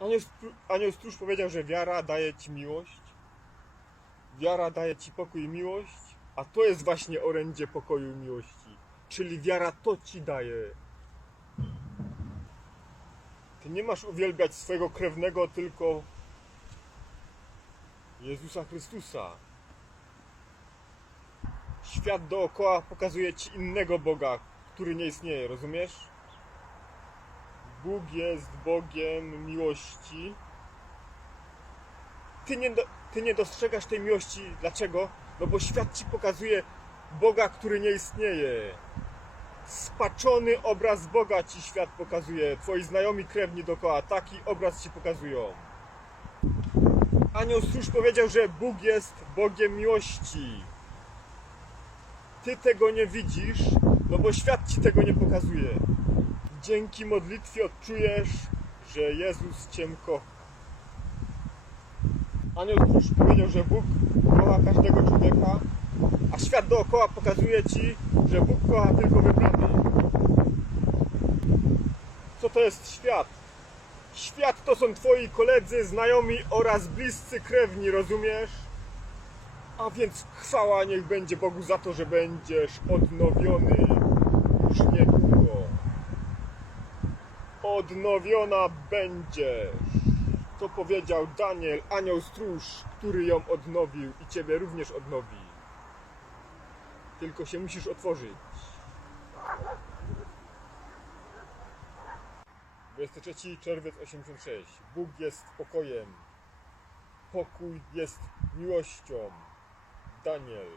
Anioł, anioł stróż powiedział, że wiara daje ci miłość. Wiara daje ci pokój i miłość, a to jest właśnie orędzie pokoju i miłości. Czyli wiara to ci daje. Ty nie masz uwielbiać swojego krewnego, tylko Jezusa Chrystusa. Świat dookoła pokazuje ci innego Boga, który nie istnieje, rozumiesz? Bóg jest Bogiem miłości. Ty nie, do, ty nie dostrzegasz tej miłości. Dlaczego? No bo świat ci pokazuje Boga, który nie istnieje. Spaczony obraz Boga ci świat pokazuje. Twoi znajomi krewni dookoła taki obraz ci pokazują. Anioł stróż powiedział, że Bóg jest Bogiem miłości. Ty tego nie widzisz, no bo świat ci tego nie pokazuje. Dzięki modlitwie odczujesz, że Jezus Cię kocha. Anioł stróż powiedział, że Bóg kocha każdego człowieka, a świat dookoła pokazuje Ci, że Bóg kocha tylko wybranych. Co to jest świat? Świat to są Twoi koledzy, znajomi oraz bliscy krewni, rozumiesz? A więc chwała niech będzie Bogu za to, że będziesz odnowiony już niedługo. Odnowiona będziesz. To powiedział Daniel, anioł stróż, który ją odnowił i ciebie również odnowi. Tylko się musisz otworzyć. 23 czerwiec 86. Bóg jest pokojem. Pokój jest miłością. Daniel.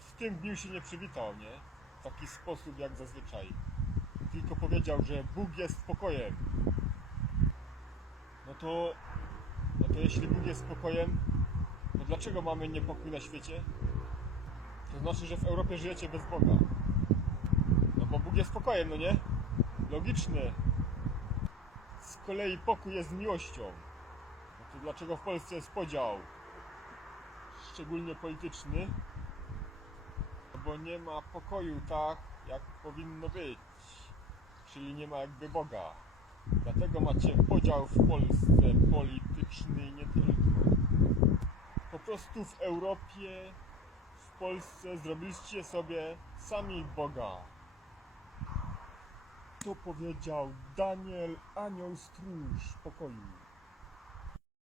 W tym dniu się nie przywitał, nie? W taki sposób jak zazwyczaj. Tylko powiedział, że Bóg jest pokojem. No to, no to jeśli Bóg jest pokojem, to dlaczego mamy niepokój na świecie? To znaczy, że w Europie żyjecie bez Boga. No bo Bóg jest pokojem, no nie? Logiczne. Z kolei pokój jest miłością. No to dlaczego w Polsce jest podział? Szczególnie polityczny. No bo nie ma pokoju tak, jak powinno być. Czyli nie ma jakby Boga. Dlatego macie podział w Polsce polityczny nie tylko. Po prostu w Europie, w Polsce zrobiliście sobie sami Boga. To powiedział Daniel, anioł stróż pokoju.